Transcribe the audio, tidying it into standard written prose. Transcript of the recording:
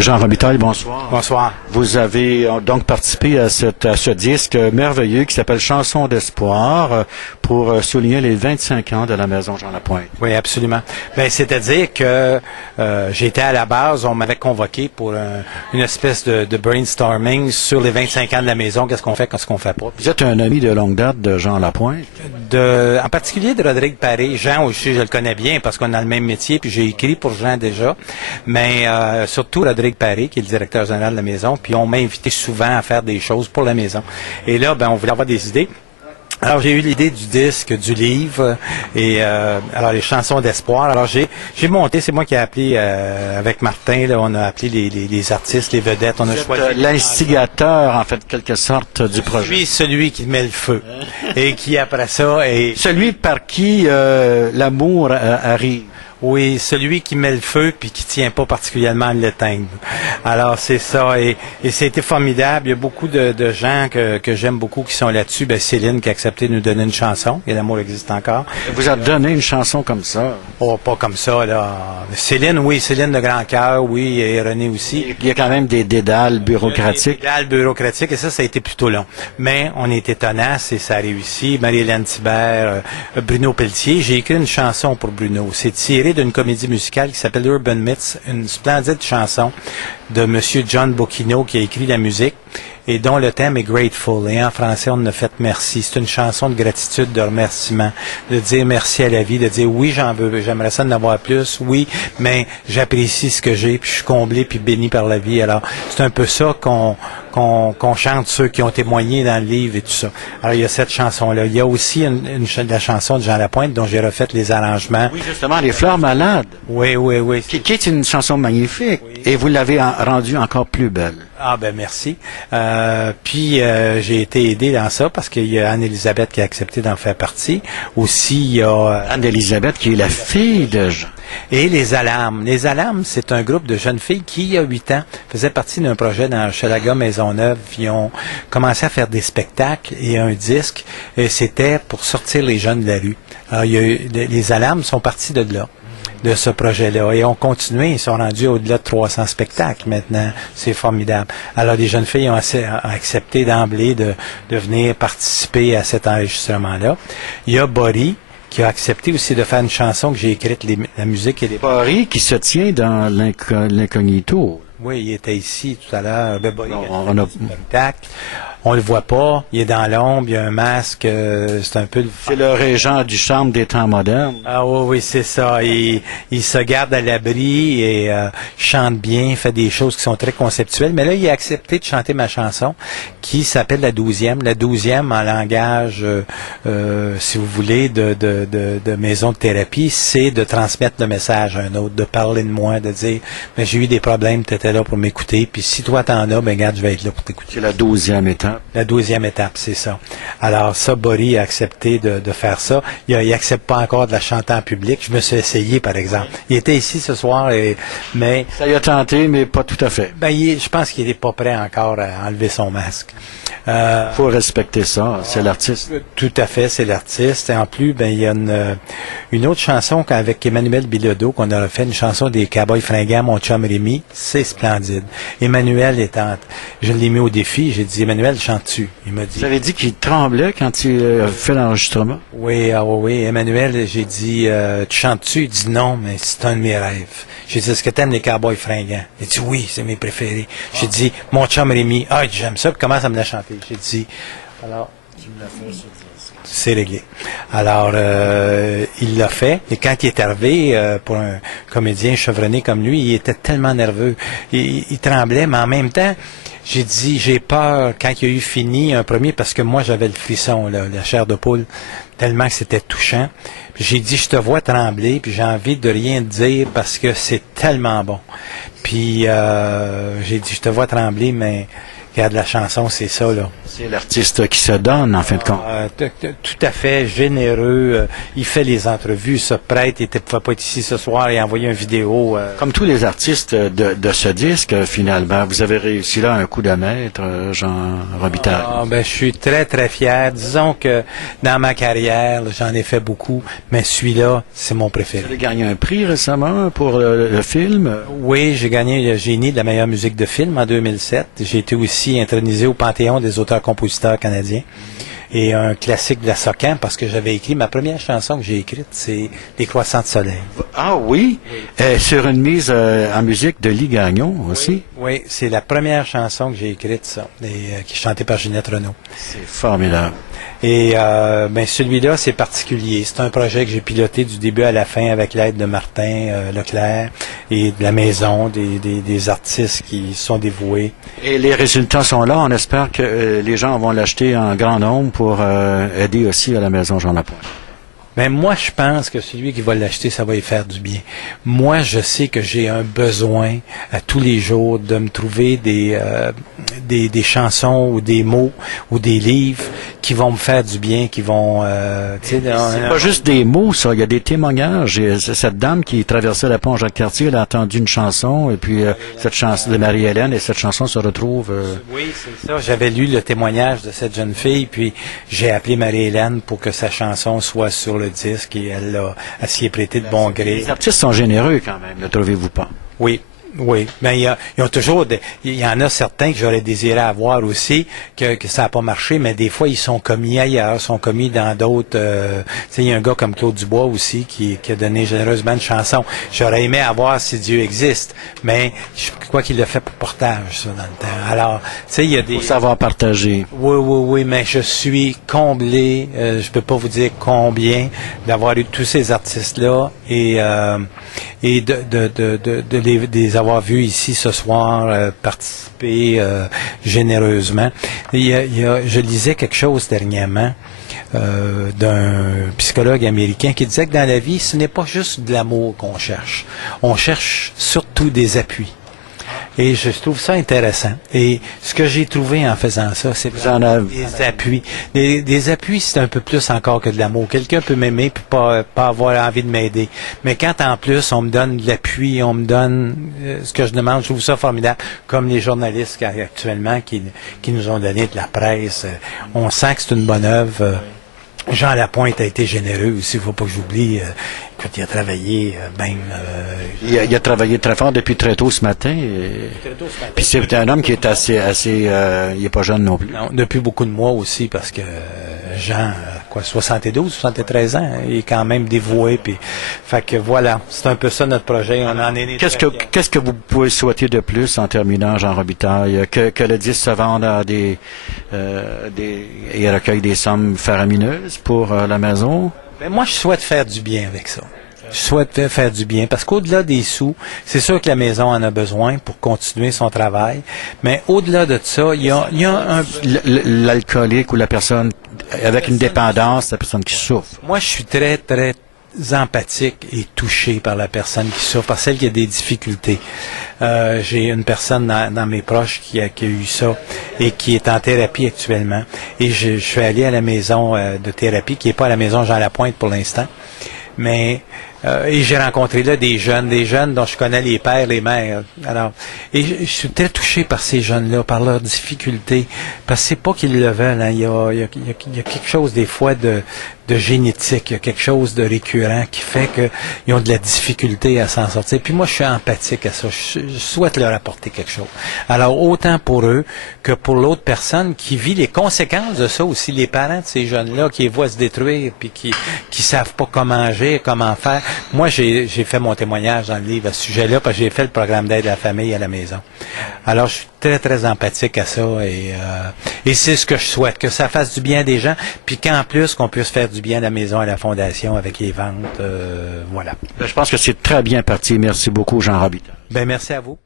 Jean Robitaille, bonsoir. Bonsoir. Vous avez donc participé à ce disque merveilleux qui s'appelle Chansons d'espoir pour souligner les 25 ans de la Maison Jean Lapointe. Oui, absolument. Ben, c'est-à-dire que j'étais à la base, on m'avait convoqué pour une espèce de brainstorming sur les 25 ans de la maison, qu'est-ce qu'on fait, qu'est-ce qu'on fait pas. Vous êtes un ami de longue date de Jean Lapointe? En particulier de Rodrigue Paré. Jean aussi, je le connais bien parce qu'on a le même métier, puis j'ai écrit pour Jean déjà. Mais surtout Rodrigue Paré, qui est le directeur général de la maison, puis on m'a invité souvent à faire des choses pour la maison. Et là, ben, on voulait avoir des idées. Alors, j'ai eu l'idée du disque, du livre, et alors les chansons d'espoir. Alors, j'ai monté, c'est moi qui ai appelé, avec Martin, là, on a appelé les artistes, les vedettes, on a choisi. L'instigateur, en fait, quelque sorte, du projet. Je suis celui qui met le feu, et qui, après ça, est... Celui par qui l'amour arrive. Oui, celui qui met le feu puis qui tient pas particulièrement à l'éteindre. Alors, c'est ça. Et c'était formidable. Il y a beaucoup de gens que j'aime beaucoup qui sont là-dessus. Ben, Céline qui a accepté de nous donner une chanson. Et l'amour existe encore. Vous a donné une chanson comme ça? Oh, pas comme ça, là. Céline, oui. Céline de Grand Cœur, oui. Et René aussi. Il y a quand même des dédales bureaucratiques. Des dédales bureaucratiques. Et ça a été plutôt long. Mais on était tenace et ça a réussi. Marie-Hélène Thibert, Bruno Pelletier. J'ai écrit une chanson pour Bruno. C'est tiré d'une comédie musicale qui s'appelle Urban Myths, une splendide chanson de Monsieur John Bocchino qui a écrit la musique et dont le thème est Grateful. Et en français, on a fait merci. C'est une chanson de gratitude, de remerciement, de dire merci à la vie, de dire oui, j'en veux, j'aimerais ça en avoir plus, oui, mais j'apprécie ce que j'ai, puis je suis comblé, puis béni par la vie. Alors, c'est un peu ça qu'on chante ceux qui ont témoigné dans le livre et tout ça. Alors, il y a cette chanson-là. Il y a aussi la chanson de Jean Lapointe dont j'ai refait les arrangements. Oui, justement, Les Fleurs Malades. Oui. Qui est une chanson magnifique. Oui. Et vous l'avez rendue encore plus belle. Ah ben merci. Puis j'ai été aidé dans ça parce qu'il y a Anne-Élisabeth qui a accepté d'en faire partie. Aussi, il y a Anne-Élisabeth qui est la fille de Jean. Et les Alarmes. Les Alarmes, c'est un groupe de jeunes filles qui, il y a 8 ans, faisaient partie d'un projet dans Hochelaga Maisonneuve. Ils ont commencé à faire des spectacles et un disque. Et c'était pour sortir les jeunes de la rue. Alors, les Alarmes sont partis de là, de ce projet-là. Et ont continué. Ils sont rendus au-delà de 300 spectacles maintenant. C'est formidable. Alors, les jeunes filles ont accepté d'emblée de venir participer à cet enregistrement-là. Il y a Bory, qui a accepté aussi de faire une chanson que j'ai écrite, la musique et les... Bory qui se tient dans l'incognito. Oui, il était ici tout à l'heure. On a un spectacle. On le voit pas, il est dans l'ombre, il y a un masque, c'est un peu... C'est le régent du charme des temps modernes. Ah oui, c'est ça. Il se garde à l'abri et chante bien, fait des choses qui sont très conceptuelles. Mais là, il a accepté de chanter ma chanson qui s'appelle La 12e. La 12e en langage, si vous voulez, de maison de thérapie, c'est de transmettre le message à un autre, de parler de moi, de dire, mais j'ai eu des problèmes, tu étais là pour m'écouter, puis si toi t'en as, ben regarde, je vais être là pour t'écouter. C'est la 12e étape. La 12e étape, c'est ça. Alors ça, Bory a accepté de faire ça. Il n'accepte pas encore de la chanter en public. Je me suis essayé, par exemple. Il était ici ce soir, mais... Ça y a tenté, mais pas tout à fait. Ben, je pense qu'il n'est pas prêt encore à enlever son masque. Faut respecter ça, c'est l'artiste. Tout à fait, c'est l'artiste. Et en plus, ben il y a une autre chanson avec Emmanuel Bilodeau qu'on a fait, une chanson des Cowboys fringants, mon chum Rémi. C'est splendide. Emmanuel je l'ai mis au défi. J'ai dit, Emmanuel, chantes-tu? Il m'a dit. Vous avez dit qu'il tremblait quand il a fait l'enregistrement? Oui, oui. Emmanuel, j'ai dit, tu chantes-tu? Il dit non, mais c'est un de mes rêves. J'ai dit, est-ce que t'aimes les Cowboys fringants? Il dit, oui, c'est mes préférés. J'ai dit, mon chum Rémi, j'aime ça, puis commence à me la chanter. J'ai dit, alors, tu me l'as fait, c'est réglé. Alors, il l'a fait, et quand il est arrivé, pour un comédien chevronné comme lui, il était tellement nerveux. Il tremblait, mais en même temps, j'ai dit, j'ai peur quand il a eu fini un premier, parce que moi, j'avais le frisson, là, la chair de poule, tellement que c'était touchant. Puis j'ai dit, je te vois trembler, puis j'ai envie de rien te dire parce que c'est tellement bon. Puis j'ai dit, je te vois trembler, mais Regarde, la chanson, c'est ça, là. C'est l'artiste qui se donne, en fin de compte. Tout à fait généreux. Il fait les entrevues, se prête. Il ne pouvait pas être ici ce soir et envoyer une vidéo. Comme tous les artistes de ce disque, finalement, vous avez réussi là un coup de maître, Jean Robitaille. Je suis très, très fier. Disons que dans ma carrière, j'en ai fait beaucoup, mais celui-là, c'est mon préféré. Vous avez gagné un prix récemment pour le film? Oui, j'ai gagné le Génie de la meilleure musique de film en 2007. J'ai été aussi intronisé au Panthéon des auteurs-compositeurs canadiens. Et un classique de la Socan, parce que j'avais écrit, ma première chanson que j'ai écrite, c'est Les Croissants de Soleil. Ah oui? Sur une mise en musique de Lee Gagnon aussi? Oui, c'est la première chanson que j'ai écrite, ça, et qui est chantée par Ginette Renaud. C'est formidable. Et celui-là, c'est particulier. C'est un projet que j'ai piloté du début à la fin avec l'aide de Martin Leclerc et de la maison, des artistes qui sont dévoués. Et les résultats sont là. On espère que les gens vont l'acheter en grand nombre pour aider aussi à la Maison Jean Lapointe. Mais moi, je pense que celui qui va l'acheter, ça va y faire du bien. Moi, je sais que j'ai un besoin à tous les jours de me trouver des chansons ou des mots ou des livres qui vont me faire du bien, qui vont... c'est pas juste des mots, ça. Il y a des témoignages. Cette dame qui traversait la pont Jacques-Cartier, elle a entendu une chanson, et puis cette chanson de Marie-Hélène, et cette chanson se retrouve... Oui, c'est ça. J'avais lu le témoignage de cette jeune fille, puis j'ai appelé Marie-Hélène pour que sa chanson soit sur le disque, et elle s'y est prêtée de bon gré. Les artistes sont généreux quand même, ne trouvez-vous pas? Oui. Oui, mais ils ont toujours il y en a certains que j'aurais désiré avoir aussi, que ça n'a pas marché, mais des fois ils sont commis ailleurs, sont commis dans d'autres. Il y a un gars comme Claude Dubois aussi qui a donné généreusement une chanson. J'aurais aimé avoir Si Dieu existe, mais je crois qu'il l'a fait pour portage, ça, dans le temps. Alors, tu sais, il y a des... Pour savoir partager. Oui, mais je suis comblé, je peux pas vous dire combien, d'avoir eu tous ces artistes-là et de les avoir vus ici ce soir participer généreusement. Je lisais quelque chose dernièrement d'un psychologue américain qui disait que dans la vie, ce n'est pas juste de l'amour qu'on cherche. On cherche surtout des appuis. Et je trouve ça intéressant. Et ce que j'ai trouvé en faisant ça, c'est des appuis. Des appuis, c'est un peu plus encore que de l'amour. Quelqu'un peut m'aimer puis pas avoir envie de m'aider. Mais quand en plus on me donne de l'appui, on me donne ce que je demande, je trouve ça formidable. Comme les journalistes actuellement qui nous ont donné de la presse. On sent que c'est une bonne œuvre. Jean Lapointe a été généreux aussi, il ne faut pas que j'oublie. Quand il a travaillé, il a travaillé très fort depuis très tôt ce matin. Puis c'est un homme qui est assez il n'est pas jeune non plus. Non, depuis beaucoup de mois aussi, parce que Jean, 72, 73 ans, il est quand même dévoué. Puis, fait que voilà, c'est un peu ça notre projet. On en est. Qu'est-ce que vous pouvez souhaiter de plus en terminant, Jean Robitaille, que le disque se vende à et recueille des sommes faramineuses pour la maison? Ben moi, je souhaite faire du bien avec ça. Je souhaite faire du bien parce qu'au-delà des sous, c'est sûr que la maison en a besoin pour continuer son travail, mais au-delà de ça, il y a un... L'alcoolique ou la personne avec une dépendance, la personne qui souffre. Moi, je suis très, très empathique et touché par la personne qui souffre, par celle qui a des difficultés. J'ai une personne dans mes proches qui a eu ça et qui est en thérapie actuellement. Et je suis allé à la maison de thérapie, qui n'est pas à la maison Jean Lapointe pour l'instant, mais et j'ai rencontré là des jeunes dont je connais les pères, les mères. Alors, et je suis très touché par ces jeunes-là, par leurs difficultés, parce que c'est pas qu'ils le veulent. Hein. Il y a quelque chose des fois de génétique, il y a quelque chose de récurrent qui fait qu'ils ont de la difficulté à s'en sortir. Puis moi, je suis empathique à ça. Je souhaite leur apporter quelque chose. Alors, autant pour eux que pour l'autre personne qui vit les conséquences de ça aussi, les parents de ces jeunes-là qui les voient se détruire puis qui savent pas comment agir, comment faire. Moi, j'ai fait mon témoignage dans le livre à ce sujet-là parce que j'ai fait le programme d'aide à la famille à la maison. Alors, je suis très, très empathique à ça et c'est ce que je souhaite, que ça fasse du bien des gens, puis qu'en plus, qu'on puisse faire du bien à la maison, à la fondation, avec les ventes, voilà. Je pense que c'est très bien parti. Merci beaucoup, Jean Robitaille. Ben, merci à vous.